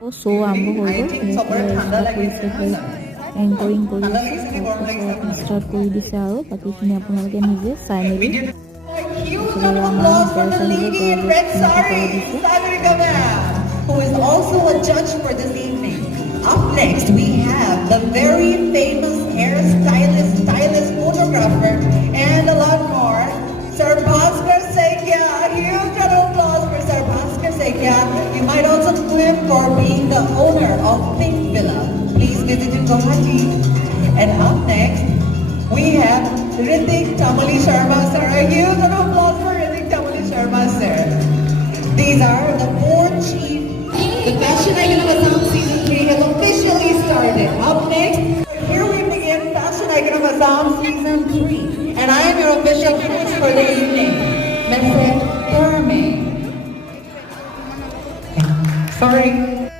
Show' আৰম্ভ হৈ গ'ল, start কৰিছে এংকৰিং কৰি আছে, তাৰপাছত ষ্টাৰ্ট কৰি দিছে আৰু বাকীখিনি আপোনালোকে নিজে চাই মেলি আমাৰ জজ আহিলে, জজক এণ্ট্ৰি কৰাই দিছে। Who is also a judge for this evening. Up next, we have the very famous hairstylist, stylist, photographer, and a lot more, Sir Bhaskar Saikia. A huge round of applause for Sir Bhaskar Saikia. You might also know him for being the owner of Pink Villa. Please visit him Guwahati. And up next, we have Ritik Tamali Sharma, sir. A huge round of applause for Ritik Tamali Sharma, sir. These are the four chief. The Fashion Icon of Assam Season 3 has officially started. Up next, here we begin Fashion Icon of Assam Season 3. And I am your official host for the evening, Mr. Burmay. Sorry.